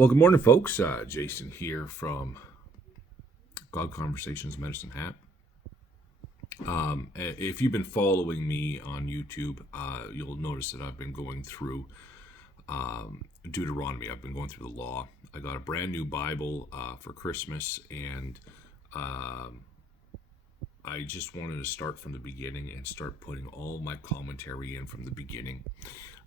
Well, good morning, folks. Jason here from God Conversations Medicine Hat. If you've been following me on YouTube, you'll notice that I've been going through Deuteronomy. I've been going through the law. I got a brand new Bible for Christmas, and I just wanted to start from the beginning and start putting all my commentary in from the beginning.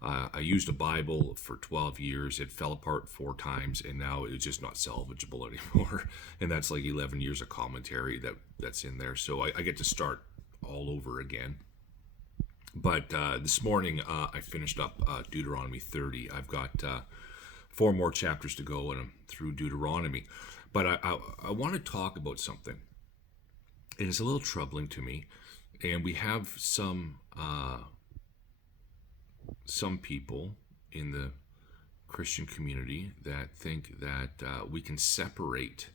I used a Bible for 12 years. It fell apart 4 times, and now it's just not salvageable anymore. And that's like 11 years of commentary that's in there. So I get to start all over again. But this morning, I finished up Deuteronomy 30. I've got 4 more chapters to go, and I'm through Deuteronomy. But I want to talk about something. And it's a little troubling to me. And we have some people in the Christian community that think that we can separate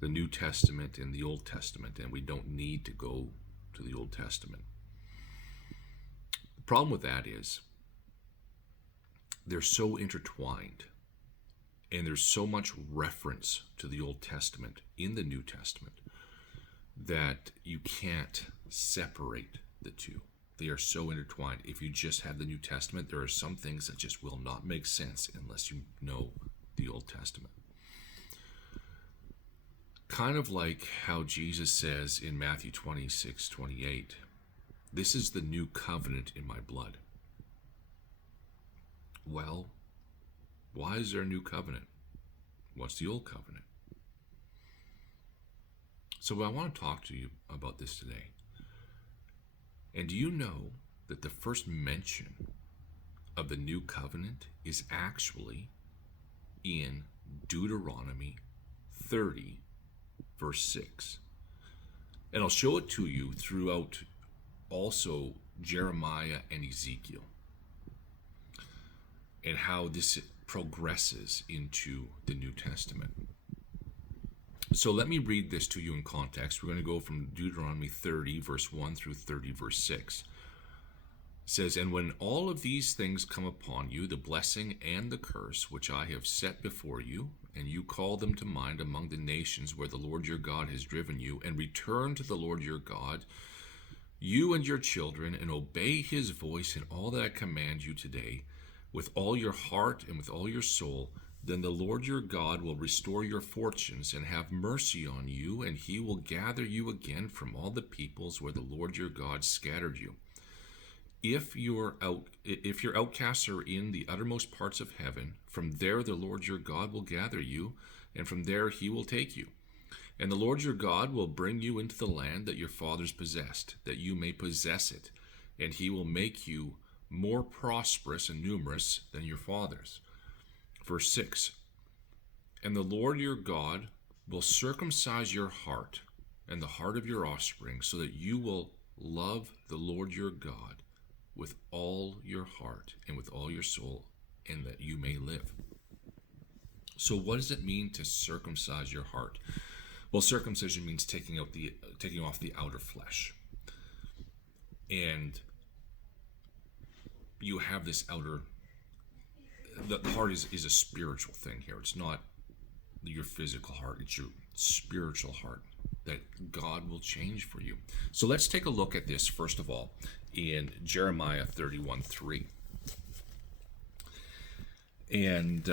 the New Testament and the Old Testament, and we don't need to go to the Old Testament. The problem with that is they're so intertwined, and there's so much reference to the Old Testament in the New Testament that you can't separate the two. They are so intertwined. If you just have the New Testament, there are some things that just will not make sense unless you know the Old Testament. Kind of like how Jesus says in Matthew 26:28, "This is the new covenant in my blood." Well, why is there a new covenant? What's the old covenant? So I want to talk to you about this today. And do you know that the first mention of the new covenant is actually in Deuteronomy 30, verse 6? And I'll show it to you throughout also Jeremiah and Ezekiel, and how this progresses into the New Testament. So let me read this to you in context. We're going to go from Deuteronomy 30, verse 1 through 30, verse 6. It says, "And when all of these things come upon you, the blessing and the curse, which I have set before you, and you call them to mind among the nations where the Lord your God has driven you, and return to the Lord your God, you and your children, and obey his voice in all that I command you today, with all your heart and with all your soul, then the Lord your God will restore your fortunes and have mercy on you, and he will gather you again from all the peoples where the Lord your God scattered you. If your outcasts are in the uttermost parts of heaven, from there the Lord your God will gather you, and from there he will take you. And the Lord your God will bring you into the land that your fathers possessed, that you may possess it, and he will make you more prosperous and numerous than your fathers." Verse 6, "And the Lord your God will circumcise your heart and the heart of your offspring, so that you will love the Lord your God with all your heart and with all your soul, and that you may live." So what does it mean to circumcise your heart? Well, circumcision means taking off the outer flesh. And you have this outer... The heart is a spiritual thing here. It's not your physical heart. It's your spiritual heart that God will change for you. So let's take a look at this, first of all, in Jeremiah 31:3. And,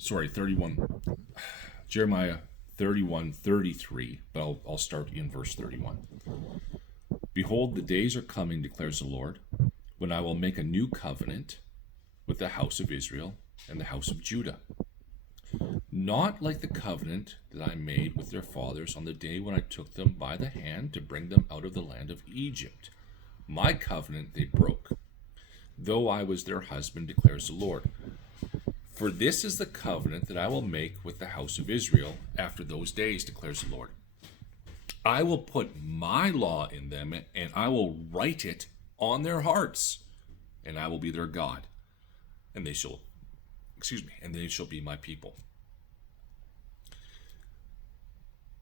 31, Jeremiah 31:33, but I'll start in verse 31. "Behold, the days are coming, declares the Lord, when I will make a new covenant with the house of Israel and the house of Judah. Not like the covenant that I made with their fathers on the day when I took them by the hand to bring them out of the land of Egypt. My covenant they broke, though I was their husband, declares the Lord. For this is the covenant that I will make with the house of Israel after those days, declares the Lord. I will put my law in them, and I will write it on their hearts, and I will be their God, and they shall be my people."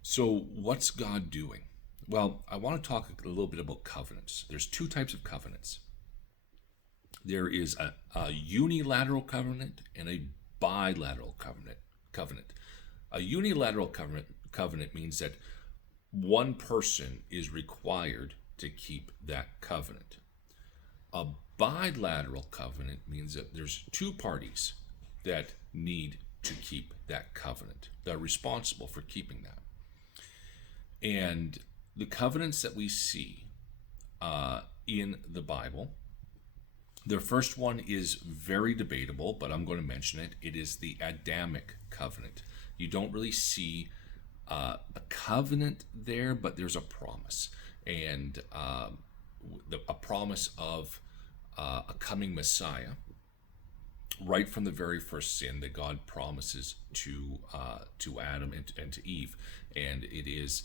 So what's God doing? Well, I want to talk a little bit about covenants. There's 2 types of covenants. There is a unilateral covenant and a bilateral covenant. A unilateral covenant means that one person is required to keep that covenant. A bilateral covenant means that there's two parties that need to keep that covenant. They're responsible for keeping that. And the covenants that we see in the Bible, the first one is very debatable, but I'm going to mention it. It is the Adamic covenant. You don't really see a covenant there, but there's a promise. And a promise of a coming Messiah, right from the very first sin that God promises to Adam and to Eve. And it is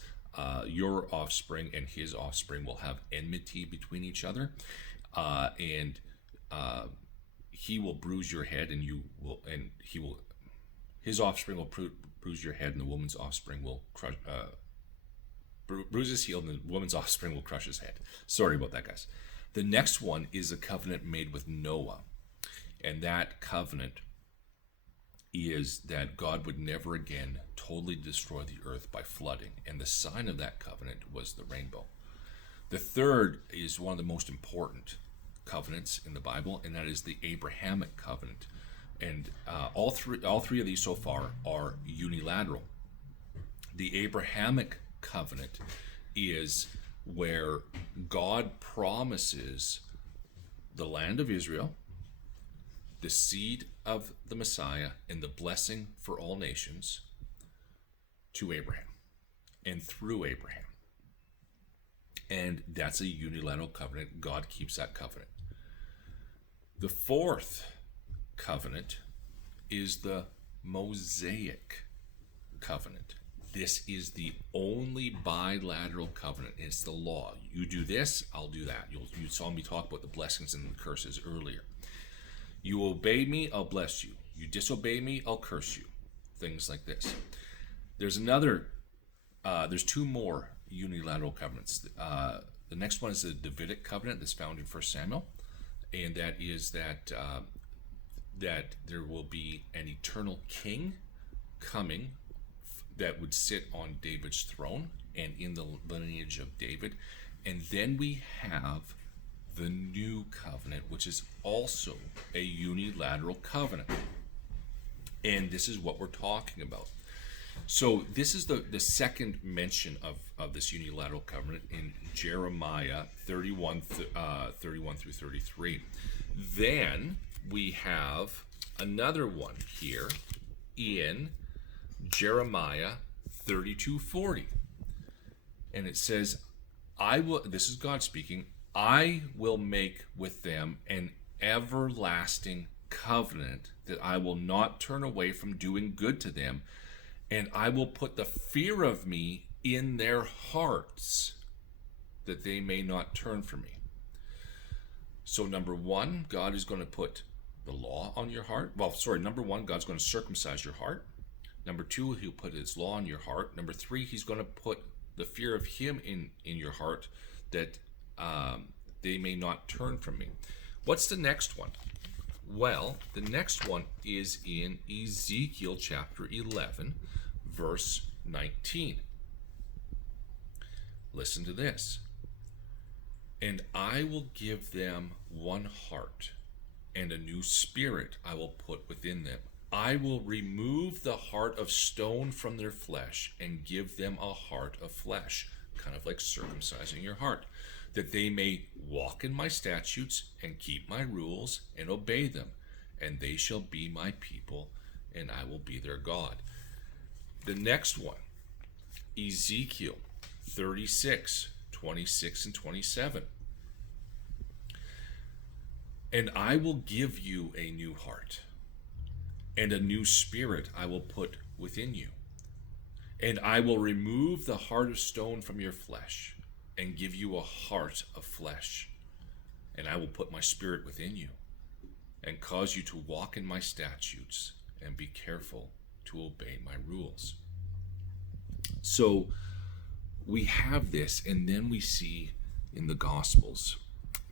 your offspring and his offspring will have enmity between each other, and he will bruise your head, and his offspring will bruise your head, and the woman's offspring will crush bruise his heel, and the woman's offspring will crush his head. Sorry about that, guys. The next one is a covenant made with Noah, and that covenant is that God would never again totally destroy the earth by flooding, and the sign of that covenant was the rainbow. The third is one of the most important covenants in the Bible, and that is the Abrahamic covenant. And all three of these so far are unilateral. The Abrahamic covenant is where God promises the land of Israel, the seed of the Messiah, and the blessing for all nations to Abraham and through Abraham. And that's a unilateral covenant. God keeps that covenant. The fourth covenant is the Mosaic covenant. This is the only bilateral covenant. It's the law. You do this, I'll do that. You saw me talk about the blessings and the curses earlier. You obey me, I'll bless you. You disobey me, I'll curse you. Things like this. There's two more unilateral covenants. The next one is the Davidic covenant that's found in 1 Samuel, and that is that there will be an eternal king coming that would sit on David's throne and in the lineage of David. And then we have the new covenant, which is also a unilateral covenant. And this is what we're talking about. So this is the second mention of this unilateral covenant in Jeremiah 31 through 33. Then we have another one here in Jeremiah 32:40. And it says, this is God speaking, I will make with them an everlasting covenant that I will not turn away from doing good to them, and I will put the fear of me in their hearts that they may not turn from me. So number one, God is going to put the law on your heart. Number one, God's going to circumcise your heart. Number two, he'll put his law in your heart. Number three, he's going to put the fear of him in your heart that they may not turn from me. What's the next one? Well, the next one is in Ezekiel chapter 11, verse 19. Listen to this. And I will give them one heart, and a new spirit I will put within them. I will remove the heart of stone from their flesh and give them a heart of flesh, kind of like circumcising your heart, that they may walk in my statutes and keep my rules and obey them, and they shall be my people, and I will be their God. The next one, Ezekiel 36, 26 and 27. And I will give you a new heart, and a new spirit I will put within you. And I will remove the heart of stone from your flesh, and give you a heart of flesh. And I will put my spirit within you, and cause you to walk in my statutes, and be careful to obey my rules. So we have this, and then we see in the Gospels,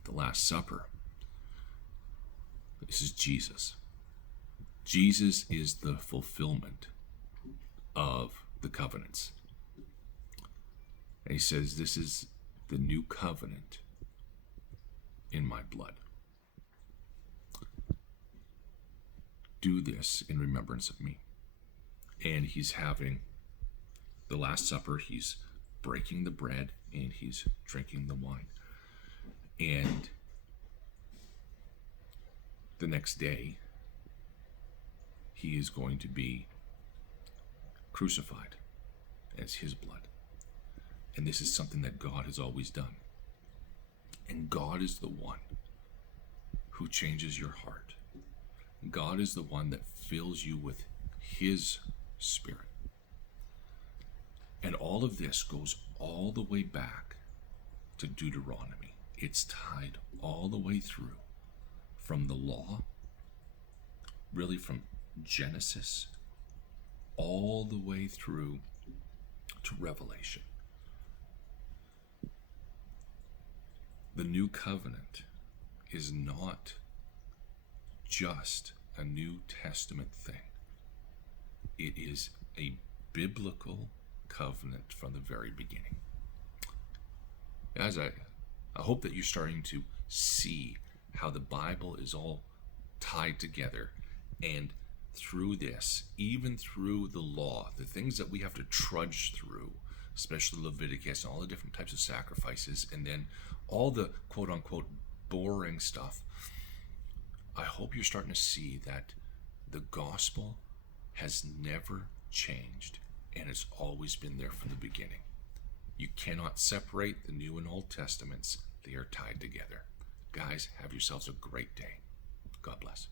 the Last Supper, This is Jesus. Jesus is the fulfillment of the covenants. And he says, this is the new covenant in my blood. Do this in remembrance of me. And he's having the Last Supper. He's breaking the bread and he's drinking the wine. And the next day, he is going to be crucified as his blood. And this is something that God has always done. And God is the one who changes your heart. God is the one that fills you with his Spirit. And all of this goes all the way back to Deuteronomy. It's tied all the way through from the law, really from Genesis, all the way through to Revelation. The new covenant is not just a New Testament thing. It is a biblical covenant from the very beginning. Guys, I hope that you're starting to see how the Bible is all tied together, and through this, even through the law, the things that we have to trudge through, especially Leviticus and all the different types of sacrifices, and then all the quote-unquote boring stuff, I hope you're starting to see that the gospel has never changed, and it's always been there from the beginning. You cannot separate the New and Old Testaments. They are tied together. Guys, have yourselves a great day. God bless.